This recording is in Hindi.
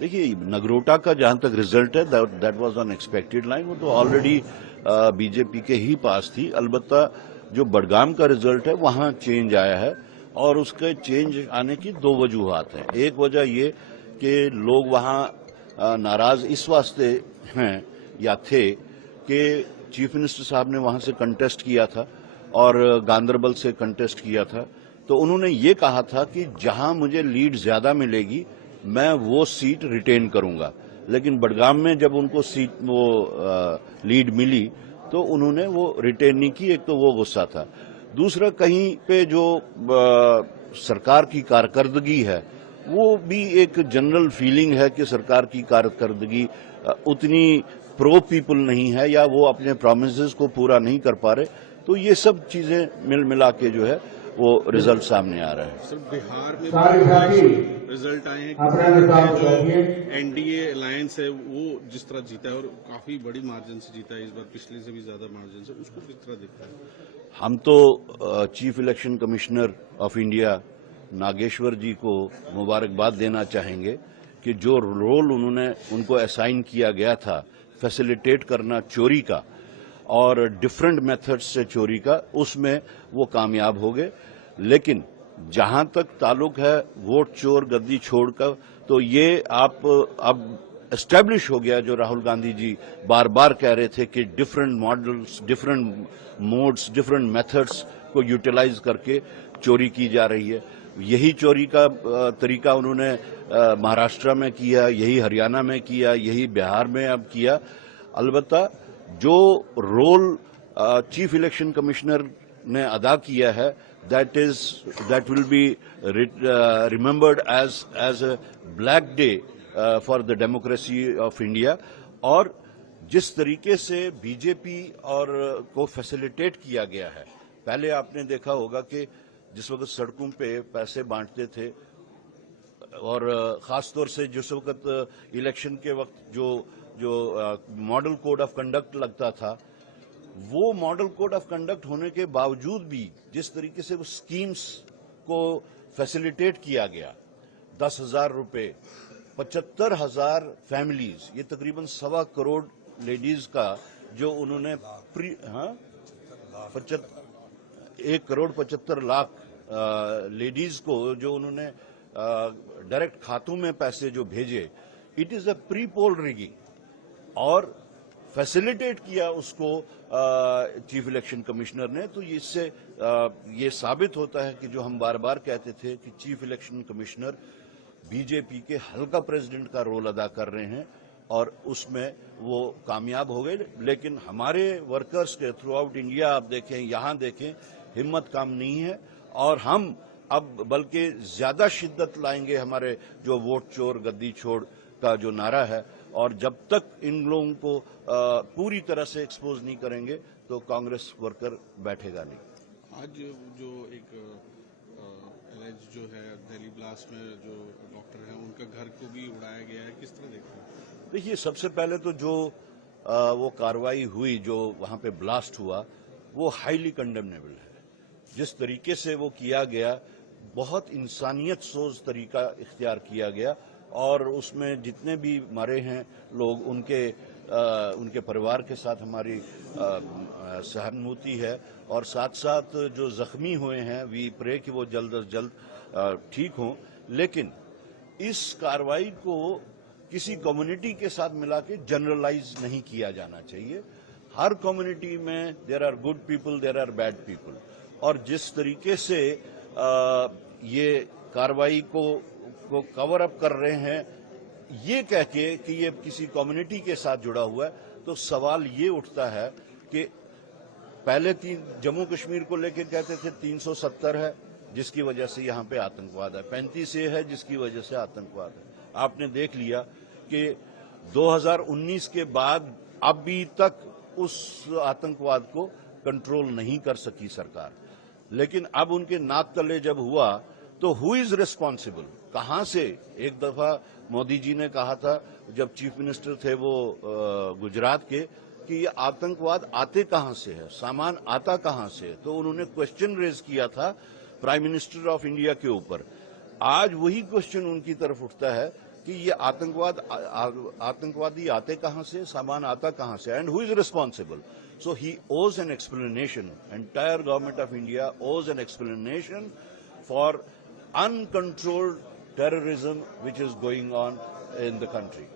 देखिए, नगरोटा का जहां तक रिजल्ट है that was on expected line, वो तो ऑलरेडी बीजेपी के ही पास थी। अलबत्ता जो बडगाम का रिजल्ट है वहां चेंज आया है और उसके चेंज आने की दो वजूहत हैं। एक वजह ये कि लोग वहां नाराज इस वास्ते हैं या थे कि चीफ मिनिस्टर साहब ने वहां से कंटेस्ट किया था और गांदरबल से कंटेस्ट किया था, तो उन्होंने ये कहा था कि जहां मुझे लीड ज्यादा मिलेगी मैं वो सीट रिटेन करूंगा। लेकिन बडगाम में जब उनको सीट वो लीड मिली तो उन्होंने वो रिटेन नहीं की। एक तो वो गुस्सा था, दूसरा कहीं पे जो सरकार की कारकर्दगी है वो भी एक जनरल फीलिंग है कि सरकार की कारकर्दगी उतनी प्रो पीपल नहीं है या वो अपने प्रॉमिसेस को पूरा नहीं कर पा रहे। तो ये सब चीजें मिल मिला के जो है वो रिजल्ट सामने आ रहा है। सर, बिहार में रिजल्ट आए हैं, जो एनडीए अलायंस है वो जिस तरह जीता है और काफी बड़ी मार्जिन से जीता है इस बार, पिछले से भी ज्यादा मार्जिन से, उसको किस तरह देखता है? हम तो chief election commissioner of India Nageshwar ji को मुबारकबाद देना चाहेंगे कि जो रोल उनको असाइन किया गया था फैसिलिटेट करना चोरी का और डिफरेंट मेथड्स से चोरी का, उसमें वो कामयाब हो गए। लेकिन जहां तक ताल्लुक है वोट चोर गद्दी छोड़ का, तो ये आप अब एस्टेब्लिश हो गया जो राहुल गांधी जी बार बार कह रहे थे कि different models, different modes, different methods को यूटिलाइज करके चोरी की जा रही है। यही चोरी का तरीका उन्होंने महाराष्ट्र में किया, यही हरियाणा में किया, यही बिहार में अब किया। अलबत्ता जो रोल चीफ इलेक्शन कमिश्नर ने अदा किया है that will be remembered as a black day for the democracy of India. और जिस तरीके से बीजेपी और को फैसिलिटेट किया गया है, पहले आपने देखा होगा कि जिस वक्त सड़कों पे पैसे बांटते थे और खासतौर से जिस वक्त इलेक्शन के वक्त जो मॉडल कोड ऑफ कंडक्ट लगता था, वो मॉडल कोड ऑफ कंडक्ट होने के बावजूद भी जिस तरीके से वो स्कीम्स को फैसिलिटेट किया गया, 10,000 रुपए 75,000 फैमिलीज, ये तकरीबन 1.25 करोड़ लेडीज का जो उन्होंने 1 करोड़ 75 लाख लेडीज को जो उन्होंने डायरेक्ट खातों में पैसे जो भेजे, it is a pre poll rigging और फैसिलिटेट किया उसको चीफ इलेक्शन कमिश्नर ने। तो इससे ये साबित होता है कि जो हम बार बार कहते थे कि चीफ इलेक्शन कमिश्नर बीजेपी के हल्का प्रेसिडेंट का रोल अदा कर रहे हैं और उसमें वो कामयाब हो गए। लेकिन हमारे वर्कर्स के थ्रू आउट इंडिया आप देखें, यहां देखें, हिम्मत कम नहीं है और हम अब बल्कि ज्यादा शिद्दत लाएंगे हमारे जो वोट चोर गद्दी छोड़ का जो नारा है। और जब तक इन लोगों को पूरी तरह से एक्सपोज नहीं करेंगे तो कांग्रेस वर्कर बैठेगा नहीं। आज जो एक जो है दिल्ली ब्लास्ट में जो डॉक्टर है उनका घर को भी उड़ाया गया है, किस तरह देखते हैं? देखिए, सबसे पहले तो जो वो कार्रवाई हुई, जो वहां पे ब्लास्ट हुआ, वो हाईली कंडेमनेबल है। जिस तरीके से वो किया गया, बहुत इंसानियत सोच तरीका इख्तियार किया गया और उसमें जितने भी मरे हैं लोग, उनके परिवार के साथ हमारी सहानुभूति है और साथ साथ जो जख्मी हुए हैं वी प्रे कि वो जल्द अज जल्द ठीक हों। लेकिन इस कार्रवाई को किसी कम्युनिटी के साथ मिला के जनरलाइज नहीं किया जाना चाहिए। हर कम्युनिटी में there are good people, there are bad people, और जिस तरीके से ये कार्रवाई को कवर अप कर रहे हैं ये कह के कि ये किसी कम्युनिटी के साथ जुड़ा हुआ है, तो सवाल ये उठता है कि पहले जम्मू कश्मीर को लेकर कहते थे 370 है जिसकी वजह से यहां पे आतंकवाद है, 35 है जिसकी वजह से आतंकवाद है। आपने देख लिया कि 2019 के बाद अभी तक उस आतंकवाद को कंट्रोल नहीं कर सकी सरकार। लेकिन अब उनके नाक तले जब हुआ तो हु इज रिस्पॉन्सिबल, कहां से? एक दफा मोदी जी ने कहा था जब चीफ मिनिस्टर थे वो गुजरात के कि ये आतंकवाद आते कहां से है, सामान आता कहां से है, तो उन्होंने क्वेश्चन रेज किया था प्राइम मिनिस्टर ऑफ इंडिया के ऊपर। आज वही क्वेश्चन उनकी तरफ उठता है कि ये आतंकवादी आते कहां से, सामान आता कहां से, and who is responsible. So he owes an explanation. Entire government of India owes an explanation for uncontrolled terrorism which is going on in the country.